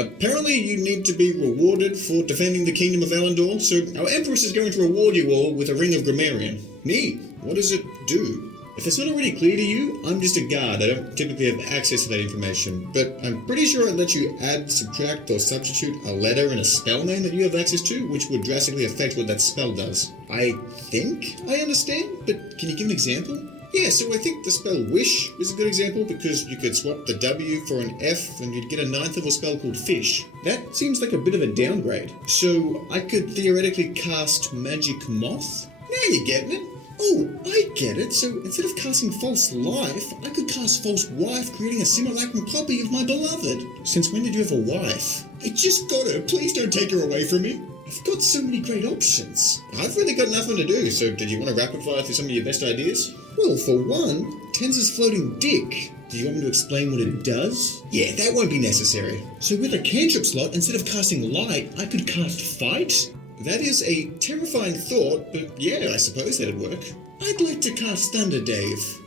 Apparently you need to be rewarded for defending the kingdom of Elendor, so our Empress is going to reward you all with a Ring of Gramarrian. Neat. What does it do? If it's not already clear to you, I'm just a guard. I don't typically have access to that information, but I'm pretty sure it lets you add, subtract, or substitute a letter in a spell name that you have access to, which would drastically affect what that spell does. I think I understand, but can you give an example? Yeah, so I think the spell Wish is a good example because you could swap the W for an F and you'd get a 9th level spell called Fish. That seems like a bit of a downgrade. So I could theoretically cast Magic Moth? Now you're getting it. Oh, I get it. So instead of casting False Life, I could cast False Wife, creating a simulacrum copy of my beloved. Since when did you have a wife? I just got her. Please don't take her away from me. I've got so many great options. I've really got nothing to do, so did you want to rapid fire through some of your best ideas? Well, for one, Tenza's floating dick. Do you want me to explain what it does? Yeah, that won't be necessary. So with a cantrip slot, instead of casting Light, I could cast Fight? That is a terrifying thought, but yeah, I suppose that'd work. I'd like to cast Thunder Dave.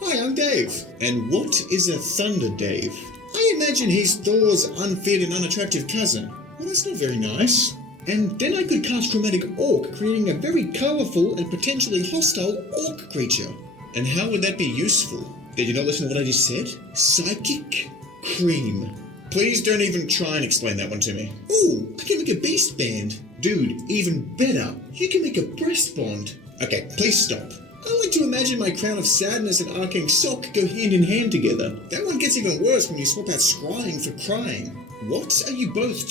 Hi, I'm Dave. And what is a Thunder Dave? I imagine he's Thor's unfit and unattractive cousin. Well, that's not very nice. And then I could cast Chromatic Orc, creating a very colourful and potentially hostile orc creature. And how would that be useful? Did you not listen to what I just said? Psychic Cream. Please don't even try and explain that one to me. Ooh, I can make a beast band. Dude, even better, you can make a breast bond. Okay, please stop. I like to imagine my Crown of Sadness and Arcane Sock go hand in hand together. That one gets even worse when you swap out scrying for crying. What are you both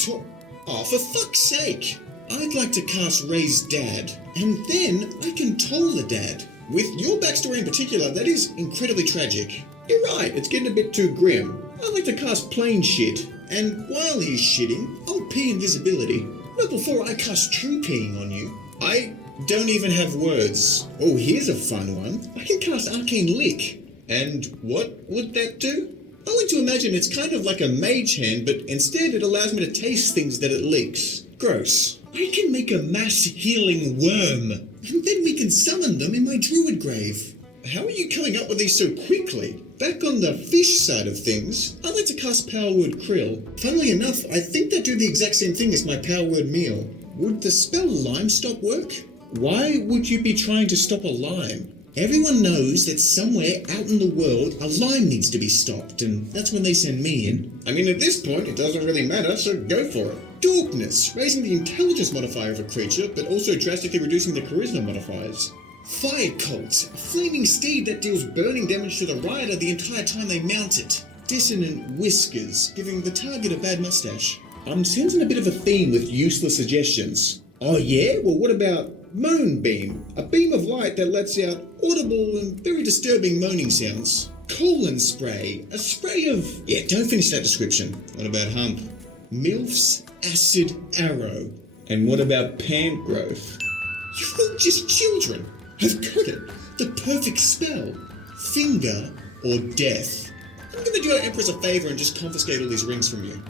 Oh, for fuck's sake! I'd like to cast Ray's dad, and then I can toll the dad. With your backstory in particular, that is incredibly tragic. You're right, it's getting a bit too grim. I'd like to cast plain shit, and while he's shitting, I'll pee invisibility. Not before I cast true peeing on you. I don't even have words. Oh, here's a fun one. I can cast Arcane Lick. And what would that do? I like to imagine it's kind of like a mage hand, but instead it allows me to taste things that it licks. Gross. I can make a mass healing worm, and then we can summon them in my druid grave. How are you coming up with these so quickly? Back on the fish side of things, I like to cast Power Word Krill. Funnily enough, I think they do the exact same thing as my Power Word Meal. Would the spell Lime Stop work? Why would you be trying to stop a lime? Everyone knows that somewhere out in the world a lime needs to be stopped, and that's when they send me in. I mean, at this point, it doesn't really matter, so go for it. Darkness, raising the intelligence modifier of a creature, but also drastically reducing the charisma modifiers. Fire Cult, a flaming steed that deals burning damage to the rider the entire time they mount it. Dissonant Whiskers, giving the target a bad mustache. I'm sensing a bit of a theme with useless suggestions. Oh yeah? Well, what about Moan Beam, a beam of light that lets out audible and very disturbing moaning sounds. Colon Spray, a spray of... Yeah, don't finish that description. What about Hump? MILF's Acid Arrow. And what about Pant Growth? You're all just children. I've got it. The perfect spell. Finger or Death. I'm gonna do our Empress a favour and just confiscate all these rings from you.